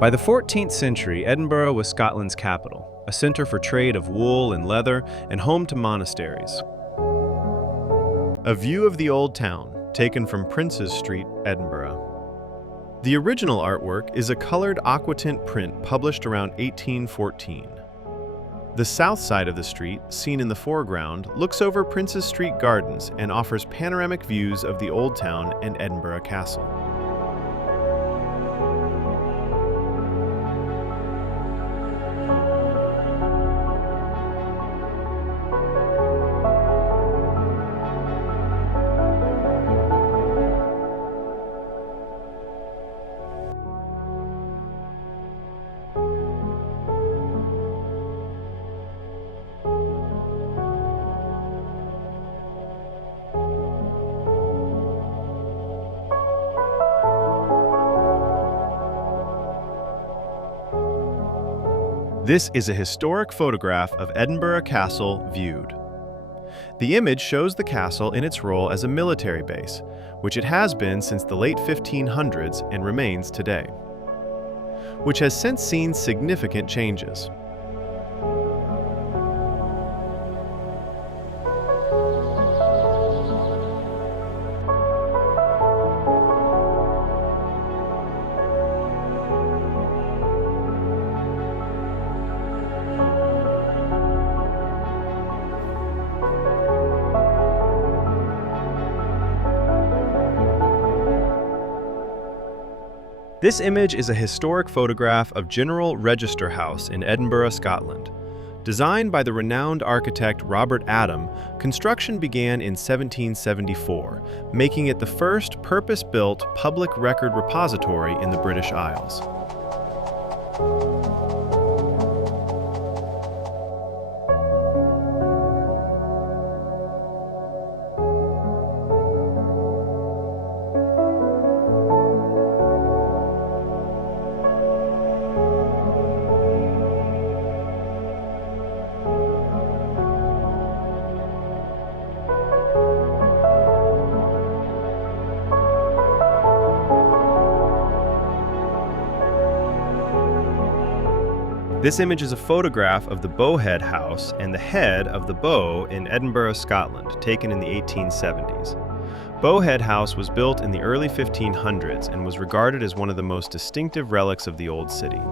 By the 14th century, Edinburgh was Scotland's capital, a centre for trade of wool and leather, and home to monasteries. A view of the Old Town, taken from Princes Street, Edinburgh. The original artwork is a colored aquatint print published around 1814. The south side of the street, seen in the foreground, looks over Princes Street Gardens and offers panoramic views of the Old Town and Edinburgh Castle. This is a historic photograph of Edinburgh Castle viewed. The image shows the castle in its role as a military base, which it has been since the late 1500s and remains today, which has since seen significant changes. This image is a historic photograph of General Register House in Edinburgh, Scotland. Designed by the renowned architect Robert Adam, construction began in 1774, making it the first purpose-built public record repository in the British Isles. This image is a photograph of the Bowhead House and the head of the bow in Edinburgh, Scotland, taken in the 1870s. Bowhead House was built in the early 1500s and was regarded as one of the most distinctive relics of the Old City.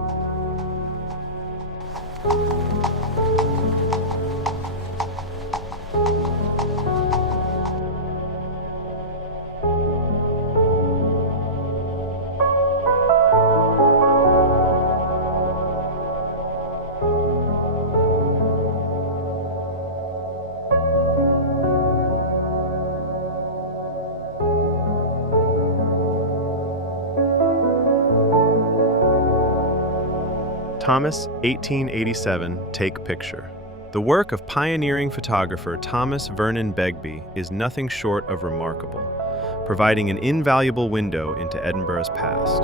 Thomas, 1887, Take Picture. The work of pioneering photographer Thomas Vernon Begbie is nothing short of remarkable, providing an invaluable window into Edinburgh's past.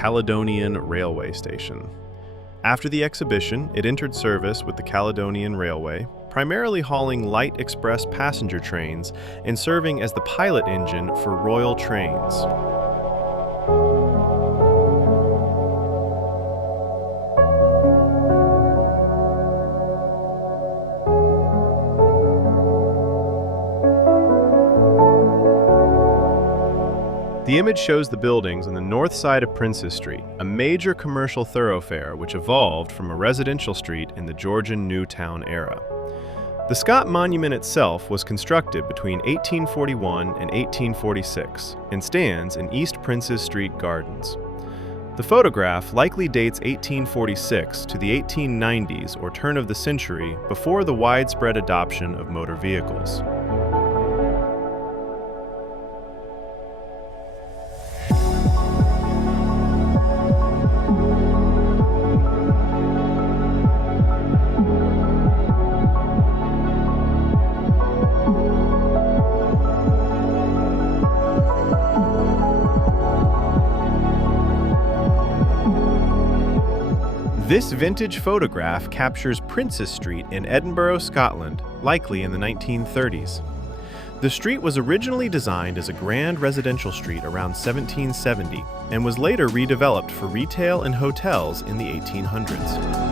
Caledonian Railway Station. After the exhibition, it entered service with the Caledonian Railway, primarily hauling light express passenger trains and serving as the pilot engine for royal trains. The image shows the buildings on the north side of Princes Street, a major commercial thoroughfare which evolved from a residential street in the Georgian New Town era. The Scott Monument itself was constructed between 1841 and 1846 and stands in East Princes Street Gardens. The photograph likely dates 1846 to the 1890s or turn of the century before the widespread adoption of motor vehicles. This vintage photograph captures Princes Street in Edinburgh, Scotland, likely in the 1930s. The street was originally designed as a grand residential street around 1770 and was later redeveloped for retail and hotels in the 1800s.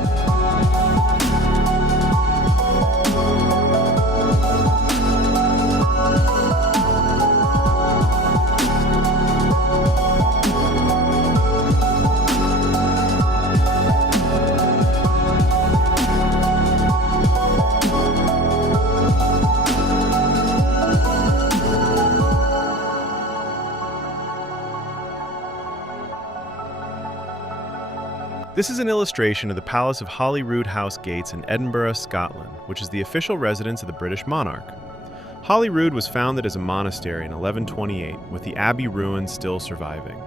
This is an illustration of the Palace of Holyrood House Gates in Edinburgh, Scotland, which is the official residence of the British monarch. Holyrood was founded as a monastery in 1128, with the abbey ruins still surviving.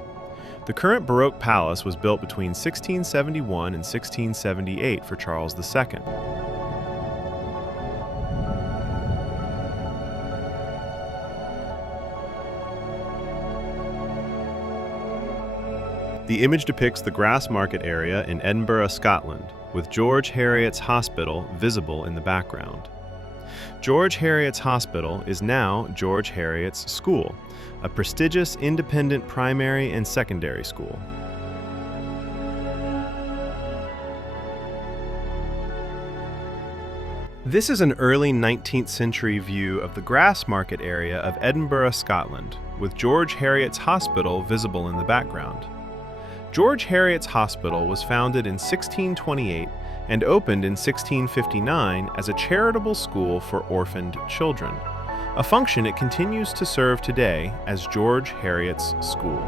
The current Baroque palace was built between 1671 and 1678 for Charles II. The image depicts the Grassmarket area in Edinburgh, Scotland, with George Heriot's Hospital visible in the background. George Heriot's Hospital is now George Heriot's School, a prestigious independent primary and secondary school. This is an early 19th century view of the Grassmarket area of Edinburgh, Scotland, with George Heriot's Hospital visible in the background. George Heriot's Hospital was founded in 1628 and opened in 1659 as a charitable school for orphaned children, a function it continues to serve today as George Heriot's School.